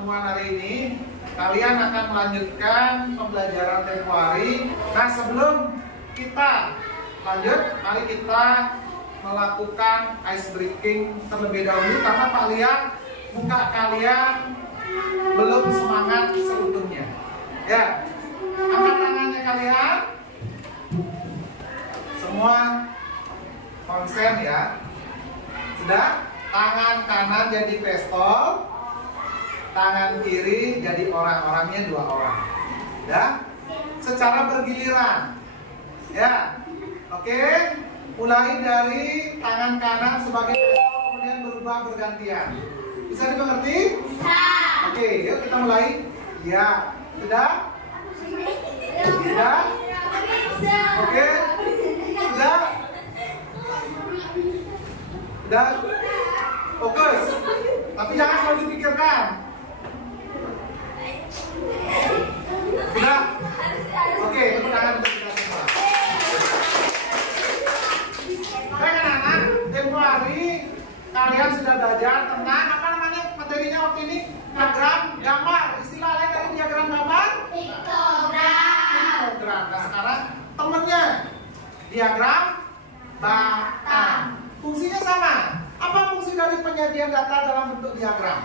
pertemuan hari ini kalian akan melanjutkan pembelajaran tempo hari. Nah, sebelum kita lanjut, mari kita melakukan ice breaking terlebih dahulu karena muka kalian belum semangat seutuhnya. Ya, angkat tangannya kalian. Semua konsen ya. Sudah? Tangan kanan jadi pistol, tangan kiri jadi orang-orangnya 2 orang. Ya, secara bergiliran. Ya, oke. Mulai dari tangan kanan sebagai pistol, kemudian berubah bergantian. Bisa dimengerti? Bisa. Oke, yuk kita mulai. Ya, sudah? Sudah? Oke, sudah? Sudah? Fokus, tapi jangan terlalu dipikirkan. Sudah? Oke, tepuk tangan untuk kita semua. Baik anak-anak, tempo hari kalian sudah belajar tentang apa namanya materinya waktu ini? Diagram gambar. Istilah lain dari diagram gambar? Piktogram. Nah, sekarang temennya diagram batang. Fungsinya sama. Apa fungsi dari penyajian data dalam bentuk diagram?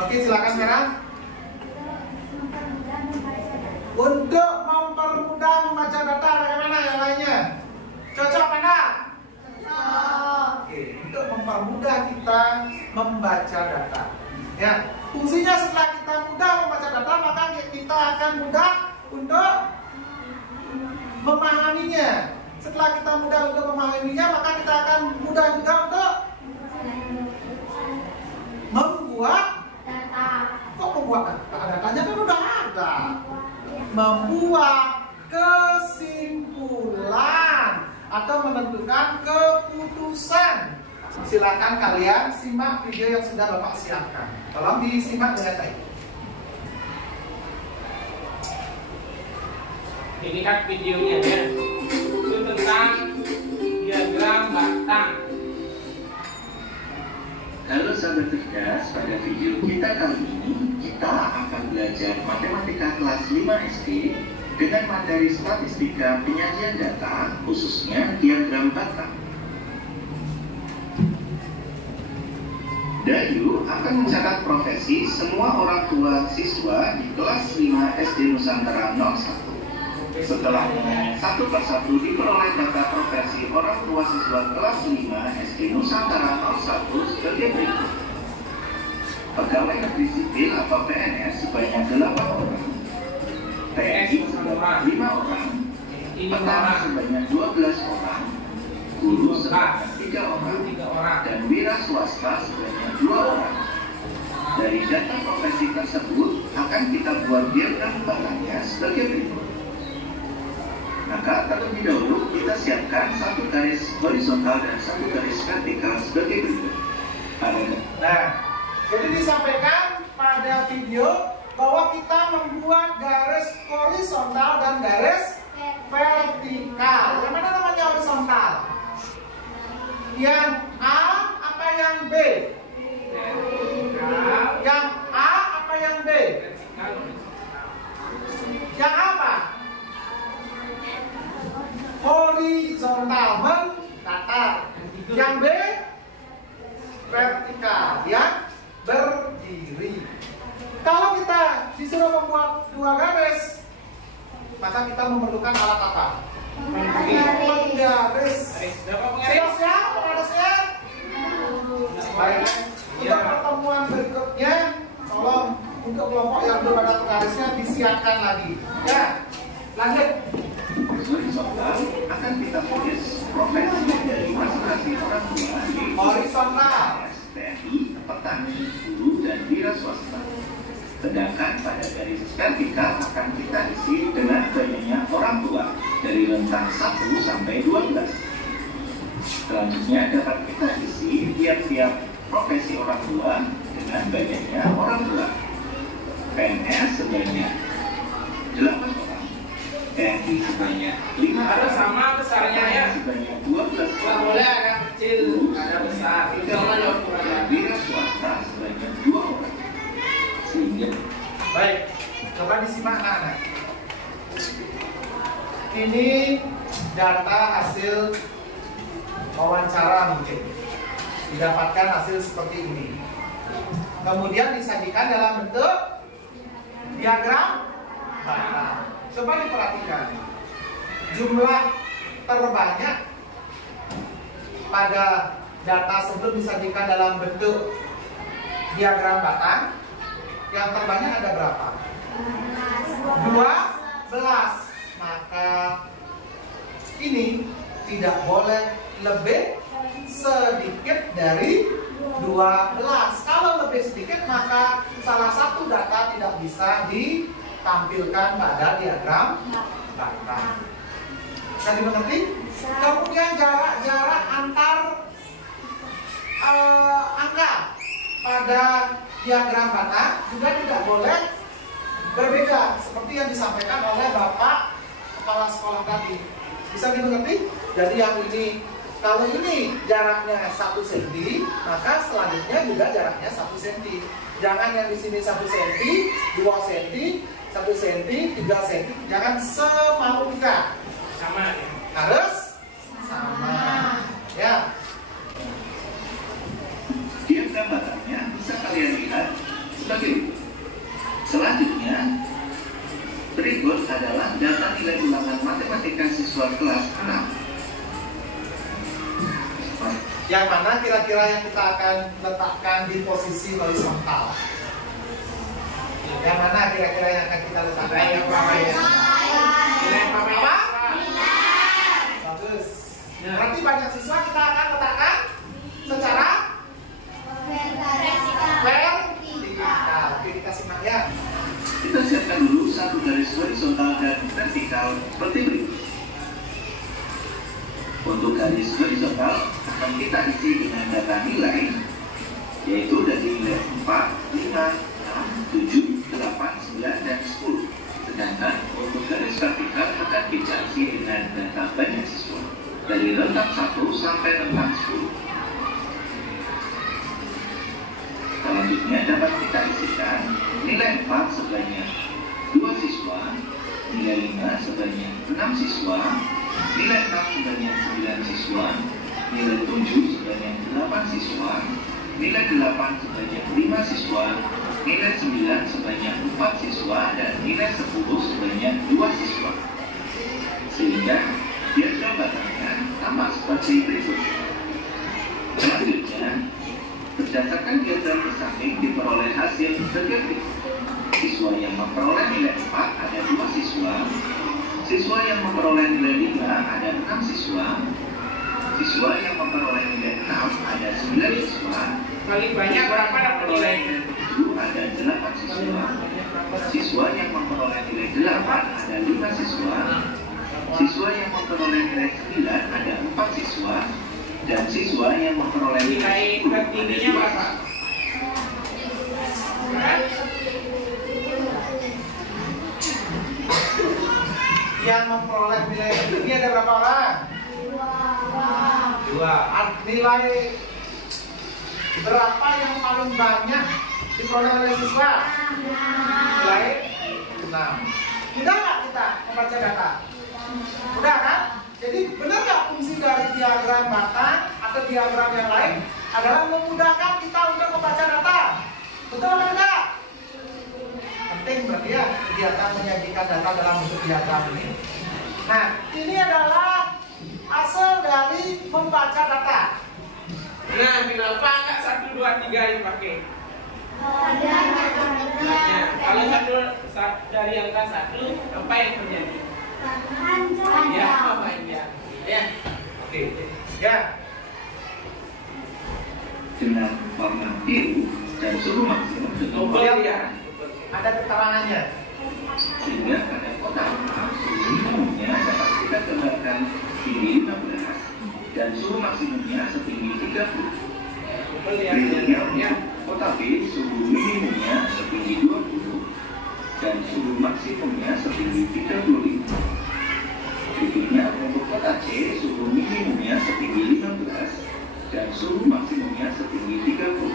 Oke, silakan sekarang. Untuk mempermudah membaca data, bagaimana yang lainnya? Cocok apa enggak? Oke, untuk mempermudah kita membaca data. Ya, fungsinya setelah kita mudah membaca data, maka kita akan mudah untuk memahaminya. Setelah kita mudah untuk memahaminya, maka kita akan mudah juga untuk membuat Data. Kok membuat data? Datanya kan udah ada. Membuat kesimpulan atau menentukan keputusan. Silakan kalian simak video yang sudah Bapak siapkan. Tolong disimak dengan baik. Ini kan videonya ya. Itu tentang diagram batang. Halo sahabat cerdas, pada video kita kali ini kita akan belajar matematika kelas 5 SD dengan materi statistika penyajian data, khususnya diagram batang. Dayu akan mencatat profesi semua orang tua siswa di kelas 5 SD Nusantara 01. Setelah satu persatu diperoleh data profesi orang tua siswa kelas 5 SD Nusantara 01 sebagai berikut. Pegawai negeri sipil atau PNS sebanyak 8 orang, TNI sebanyak 5 orang, petani sebanyak 12 orang, guru sebanyak 3 orang, dan wira swasta sebanyak 2 orang. Dari data profesi tersebut akan kita buat diagram batangnya sebagai berikut. Maka terlebih dahulu kita siapkan satu garis horizontal dan satu garis vertikal sebagai berikut. Nah, jadi disampaikan pada video bahwa kita membuat garis horizontal dan garis vertikal. Yang mana namanya horizontal? Yang A apa yang B? Yang A apa yang B? Yang A apa? Horizontal, mendatar. Yang B vertikal, yang berdiri. Kalau kita disuruh membuat 2 garis, maka kita memerlukan alat apa? Penggaris. Siap-siap penggarisnya? Baik. Untuk pertemuan berikutnya, tolong untuk kelompok yang belum ada penggarisnya disiapkan lagi. Ya, lanjut. Horizontal akan kita tulis profesi dari masing-masing orang tua di horizontal, TNI, petani, guru, dan wira swasta. Sedangkan pada garis vertikal akan kita isi dengan banyaknya orang tua dari rentang 1 sampai 12. Selanjutnya dapat kita isi tiap-tiap profesi orang tua dengan banyaknya orang tua. PNS sebanyak 8 orang, TNI sebanyak 5 Harus orang, sama besarnya ya. sebanyak 12 Nggak orang, boleh agak kecil, ada besar. Itu yang mana? wira swasta sebanyak 2 orang. Coba disimak anak-anak. Ini data hasil wawancara mungkin. Didapatkan hasil seperti ini. Kemudian disajikan dalam bentuk diagram batang. Coba diperhatikan. Jumlah terbanyak pada data sebelum disajikan dalam bentuk diagram batang, yang terbanyak ada berapa? 12. Maka ini tidak boleh lebih sedikit dari 12. Kalau lebih sedikit maka salah satu data tidak bisa ditampilkan pada diagram batang. Bisa dimengerti? Kemudian jarak antar angka pada diagram batang juga tidak boleh berbeda seperti yang disampaikan oleh Bapak Kepala Sekolah tadi. Bisa dimengerti? Jadi yang ini, kalau ini jaraknya 1 cm, maka selanjutnya juga jaraknya 1 cm. Jangan yang di sini 1 cm, 2 cm, 1 cm, 3 cm. Jangan semau kita. Sama ya. Harus sama. Ya. Diagram batangnya bisa kalian lihat sebagai berikut. Selanjutnya, berikut adalah data nilai ulangan matematika siswa kelas 6. Yang mana kira-kira yang kita akan letakkan di posisi horizontal? Yang mana kira-kira yang akan kita letakkan? Nilai apa? Bagus. Berarti banyak siswa kita akan letakkan secara vertikal. Oke, kita simak ya. Kita siapkan dulu satu garis horizontal dan vertikal seperti berikut. Untuk garis horizontal akan kita isi dengan data nilai, yaitu dari nilai 4, 5, 6, 7, 8, 9, dan 10. Sedangkan untuk garis vertikal akan kita isi dengan data banyak siswa, dari rentang 1 sampai rentang 10. Selanjutnya dapat kita isikan nilai 4 sebanyak 2 siswa, nilai 5 sebanyak 6 siswa, nilai 6 sebanyak 9 siswa, nilai 7 sebanyak 8 siswa, nilai 8 sebanyak 5 siswa, nilai 9 sebanyak 4 siswa, dan nilai 10 sebanyak 2 siswa. Sehingga diagram batangnya sama seperti berikut. Selanjutnya, berdasarkan diagram bersamping diperoleh hasil sebagai berikut. Siswa yang memperoleh nilai 4 ada 2 siswa, siswa yang memperoleh nilai 5 ada 6 siswa, siswa yang memperoleh nilai 6 ada 9 siswa, Paling banyak berapa dapat nilai? 7 ada 8 siswa, siswa yang memperoleh nilai 8 ada 5 siswa, siswa yang memperoleh nilai 9 ada 4 siswa, dan siswa yang memperoleh Nilai tertingginya berapa? Yang memperoleh nilai ini ada berapa orang? 2. Nilai berapa yang paling banyak diperoleh oleh siswa? Nilai 6. Mudah nggak kita membaca data? Mudah kan? Jadi benar nggak fungsi dari diagram batang atau diagram yang lain adalah memudahkan kita untuk membaca data? Betul atau tidak? Penting berarti ya kegiatan menyajikan data dalam bentuk diagram ini. Nah, ini adalah hasil dari membaca data. Nah, kenapa nggak 1, 2, 3 yang pakai? Nah, kalau dari angka 1, apa yang terjadi? Ya, apa ya? Ya, oke. Ya, dengan warna biru dan suhu maksimum dengan Double ya. ada keterangannya. sehingga pada kotak suhu minimumnya dapat kita gambarkan tinggi 15 dan suhu maksimumnya setinggi 30. Berikutnya untuk kotak B suhu minimumnya setinggi 20 dan suhu maksimumnya setinggi 35. Berikutnya untuk kotak C suhu minimumnya setinggi 15 dan suhu maksimumnya setinggi 30.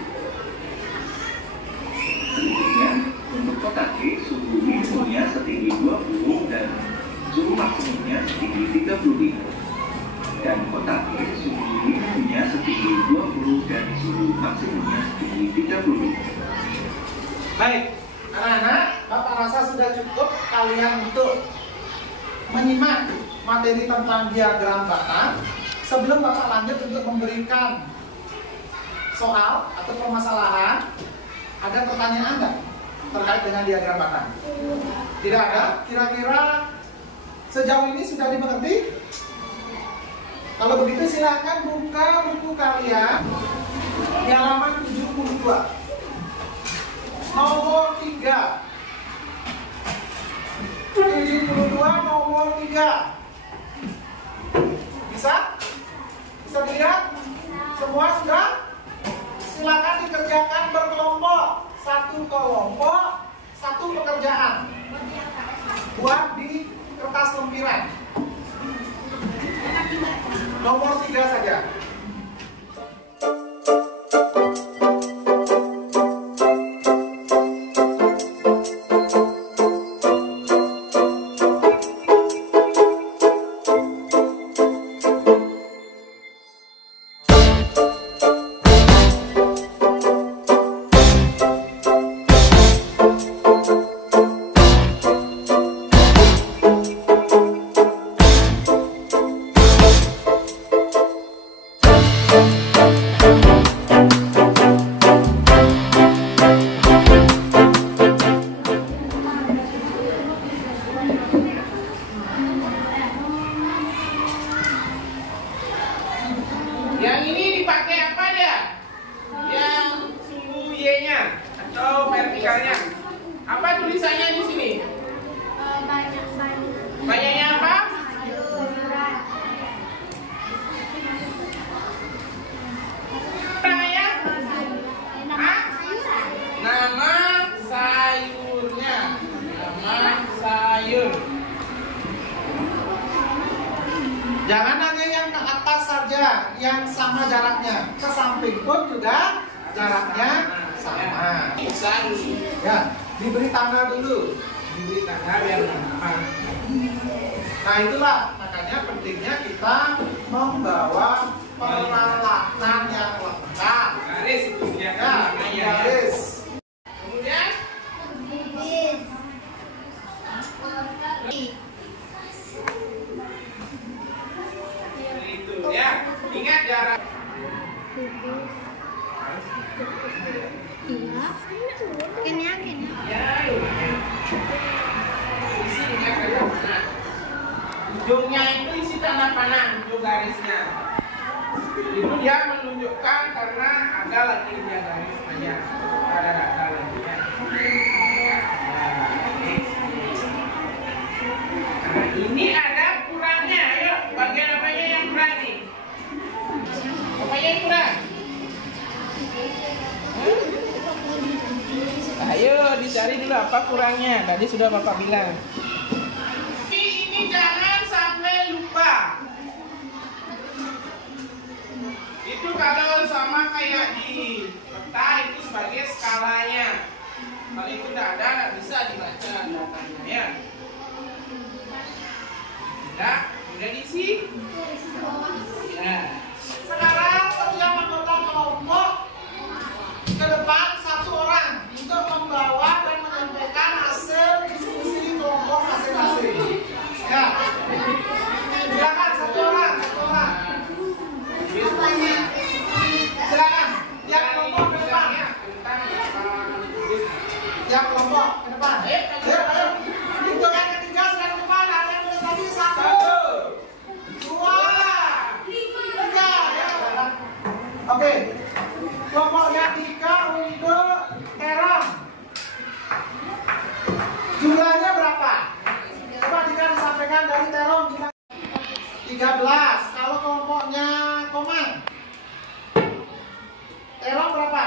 Berikutnya untuk kotak D suhu minimumnya 30 dan disuruh maksimumnya di 30 menit. Baik, anak-anak, Bapak rasa sudah cukup kalian untuk menyimak materi tentang diagram batang. Sebelum Bapak lanjut untuk memberikan soal atau permasalahan, ada pertanyaan nggak terkait dengan diagram batang? Tidak ada? Kira-kira sejauh ini sudah dimengerti? Kalau begitu silakan buka buku kalian di halaman 72 nomor 3. 72 nomor 3. Bisa? Bisa dilihat? Semua sudah? Silakan dikerjakan berkelompok. Satu kelompok, satu pekerjaan. Buat di kertas lempiran. Nomor 3 saja. Yang ini dipakai apa dia? Yang sumbu Y-nya atau vertikalnya. Apa tulisannya di sini? Banyak sayur. Banyaknya apa? Sayuran. Namanya? Nama sayuran. Nama sayurnya. Nama sayur. Jangan hanya yang ke atas saja, yang sama jaraknya. Ke samping pun juga jaraknya sama. Bisa dulu. Ya, diberi tanda dulu. Diberi tanda yang gampang. Nah itulah makanya pentingnya kita membawa peralatan yang lengkap. Garis itu Ya, namanya ya. garis. Kemudian Bibis. itu ya. Ingat jarak. Iya. Kenya. Ya, isi ingat tanda panah. Ujungnya itu isi tanda panah, ujung garisnya. Itu dia menunjukkan karena ada lagi dia garis panjang. Ada data lagi ya. Nah, ini ada kurangnya. Ayo, bagian apanya yang kurang nih? Apanya yang kurang? Ayo dicari dulu apa kurangnya. Tadi sudah Bapak bilang. Ini jangan sampai lupa. Itu kalau sama kayak di peta itu sebagai skalanya. Kalau itu tidak ada, nggak bisa dibaca datanya ya. Tidak, udah diisi. Ya. Sekarang setiap anggota kelompok ke depan satu orang untuk membawa dan menyampaikan hasil diskusi kelompok masing-masing. Ya, silakan satu orang. Silakan, tiap kelompok ke depan. Tiap kelompok ke depan. Ayo. Untuk yang ketiga sudah ke depan. Ada yang tulis lagi 1, 2, 3. Ya. Oke. Kelompoknya 3 untuk terong. Jumlahnya berapa? Coba Dika disampaikan dari terong. 13. Kalau kelompoknya Komang, terong berapa?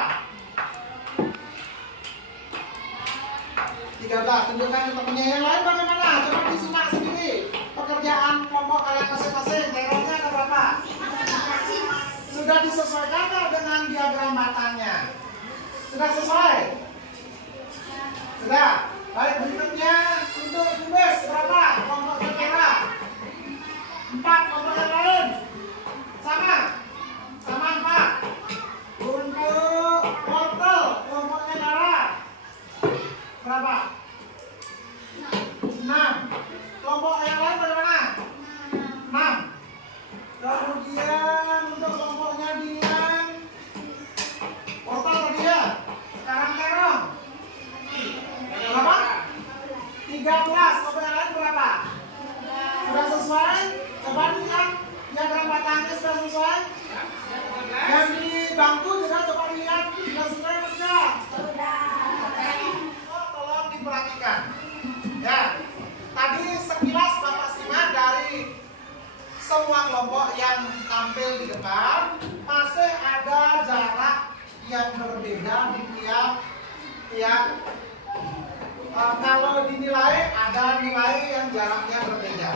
13. Tunjukkan ke temennya yang lain bagaimana? Coba disimak sendiri. Pekerjaan kelompok kalian masing-masing. Terongnya ada berapa? Sudah disesuaikan nggak dengan diagram batangnya? Sudah sesuai? Sudah. Baik, berikutnya untuk tulis berapa? Kelompok kira 4. Kelompok yang lain sama 4. Coba lihat, sudah selesai enggak? Oh, tolong diperhatikan. Ya, tadi sekilas Bapak simak dari semua kelompok yang tampil di depan, masih ada jarak yang berbeda di tiap kalau dinilai ada nilai yang jaraknya berbeda.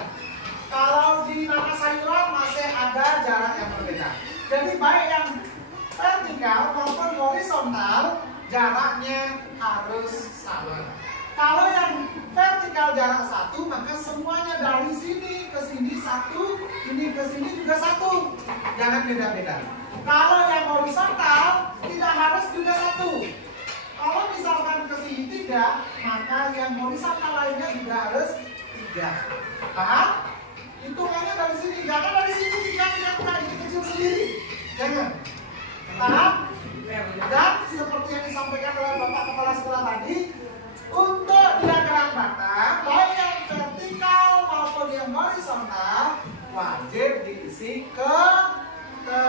Kalau di nama sayuran masih ada jarak yang berbeda. Jadi baik yang vertikal maupun horizontal jaraknya harus sama. Kalau yang vertikal jarak 1, maka semuanya dari sini ke sini 1, ini ke sini juga 1. Jangan beda-beda. Kalau yang horizontal tidak harus juga 1. Kalau misalkan ke sini 3, maka yang horizontal lainnya juga harus 3. Paham? Hitungannya dari sini, jangan dari sini 3 ini kecil sendiri. Jangan. Paham? Dan seperti yang disampaikan oleh Bapak Kepala Sekolah tadi, untuk diagram batang, baik yang vertikal maupun yang horizontal, wajib diisi keterangan.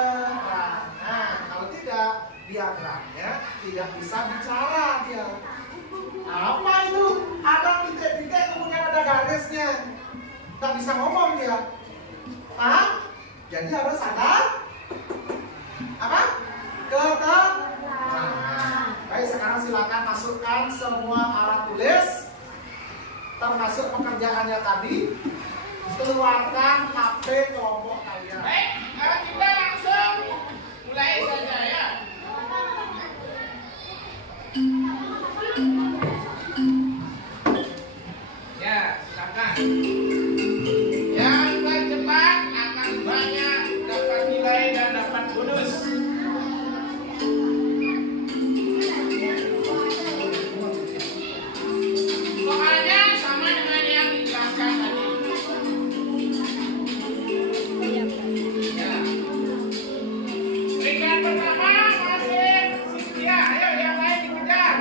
Kalau tidak, diagramnya tidak bisa bicara dia. Apa itu? Ada titik-titik kemudian ada garisnya. Tak bisa ngomong dia. Paham? Jadi harus ada apa? Keterangan. Baik, sekarang silakan masukkan semua alat tulis, termasuk pekerjaannya tadi. Keluarkan HP kelompok kalian. Baik, kita langsung mulai saja ya. Ya, silakan. Yang tercepat akan banyak dapat nilai dan dapat bonus. Soalnya sama dengan yang dijelaskan tadi. Ya. Peringkat pertama masih Cynthia. Ayo yang lain dikejar.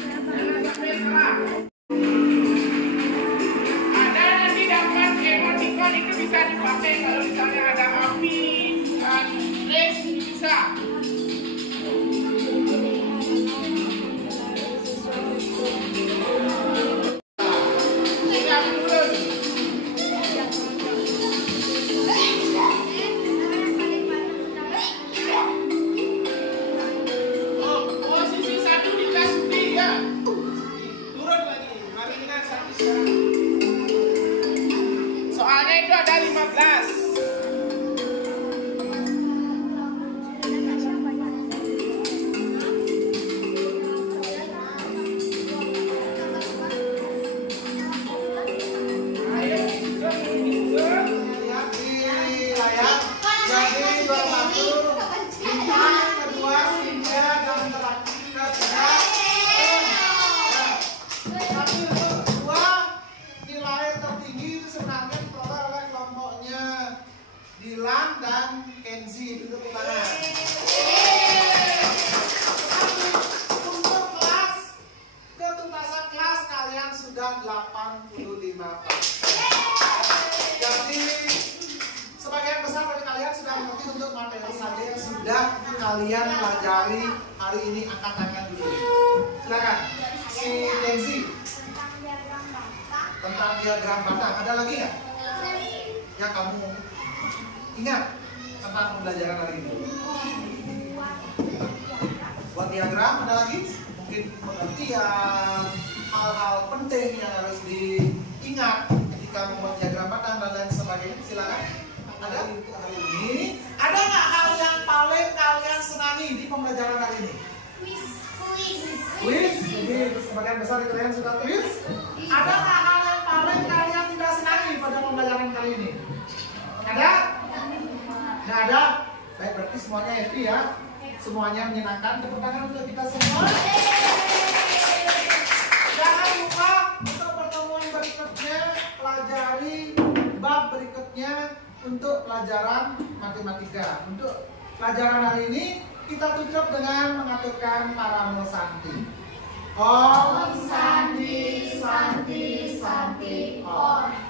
Jangan sampai salah. Ada nanti dapat emoticon itu bisa dipakai kalau misalnya ada api dan race bisa. Siap turun. Oh, posisi 1 di kelas B ya. Turun lagi. Mari kita satu sekarang. Soalnya itu ada 15. Ayo, bisa. Lihat di layar. Jadi 21, bintang kedua Cynthia dan ketiga tapi untuk dua nilai tertinggi itu sebenarnya diperoleh oleh kelompoknya Dilan dan Kenzi. Itu tangan. Untuk kelas ketuntasan kelas kalian sudah 85%. Jadi sebagian besar dari kalian sudah mengerti untuk materi saja yang sudah kalian pelajari hari ini. Angkat tangan dulu. Silakan. Si Kenzi tentang diagram batang. Ada lagi nggak? Ya kamu ingat tentang pembelajaran hari ini. Buat diagram ada lagi? Mungkin pengertian, hal-hal penting yang harus diingat ketika membuat diagram batang dan lain sebagainya. Silakan. Ada untuk hari ini. Ada nggak hal yang paling kalian senangi di pembelajaran hari ini? Quiz. Jadi sebagian besar dari kalian sudah quiz. Ada nggak hal yang paling kalian tidak senangi pada pembelajaran kali ini? Ada? Nggak ada? Baik, berarti semuanya happy ya. Semuanya menyenangkan. Tepuk tangan untuk kita semua. Jangan lupa untuk pertemuan berikutnya pelajari bab berikutnya untuk pelajaran matematika. Untuk pelajaran hari ini kita tutup dengan mengaturkan Paramo Santi. Om Santi Santi Santi Om.